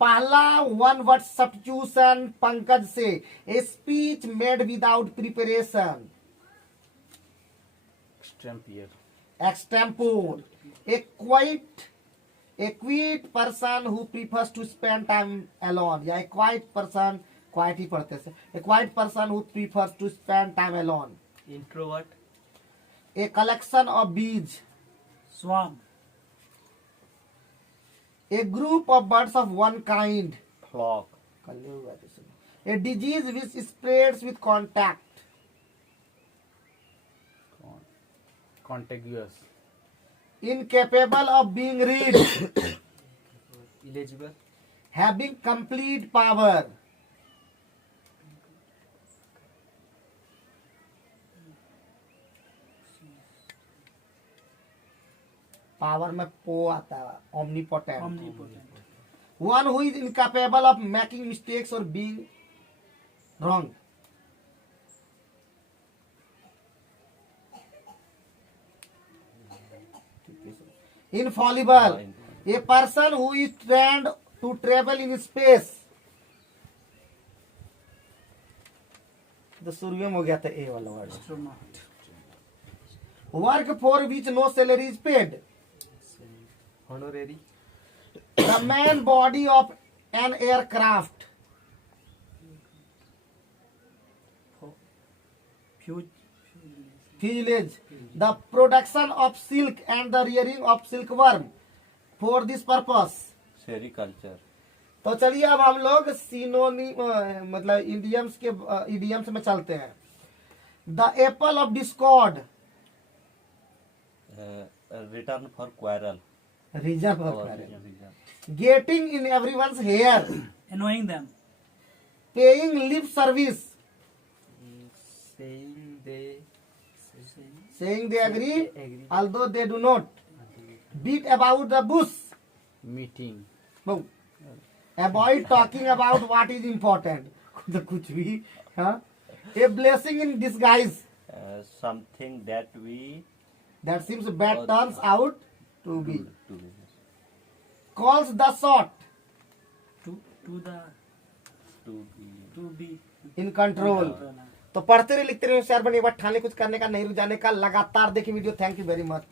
पहला one word substitution Pankaj से, a speech made without preparation, extempore, a quiet person who prefers to spend time alone, या a quiet person, quiet ही पढ़ते से, a quiet person who prefers to spend time alone, introvert, a collection of bees, swarm, a group of birds of one kind, flock, a disease which spreads with contact, contiguous, incapable of being read, illegible, having complete power, power में पो आता है, omnipotent, one who is incapable of making mistakes or being wrong, infallible, a person who is trained to travel in space, तो शुरू में हो गया था ए वाला word, work for which no salary is paid, honorary, the main body of an aircraft, fuselage, the production of silk and the rearing of silkworm for this purpose, sericulture. तो चलिए अब हम लोग सिनोनिम मतलब idioms में चलते हैं। The apple of discord, Return for quarrel, reason for quarrel, getting in everyone's hair, annoying them, paying lip service, saying they agree although they do not, beat about the bush, meeting, avoid talking about what is important, तो कुछ भी, हाँ, a blessing in disguise, something that seems bad turns out to be, to calls the shot, to be in control। तो पढ़ते रहे लिखते रहे होशियार बने, एक बार ठान ले कुछ करने का, नहीं रुक जाने का, लगातार देखिए video. Thank you very much.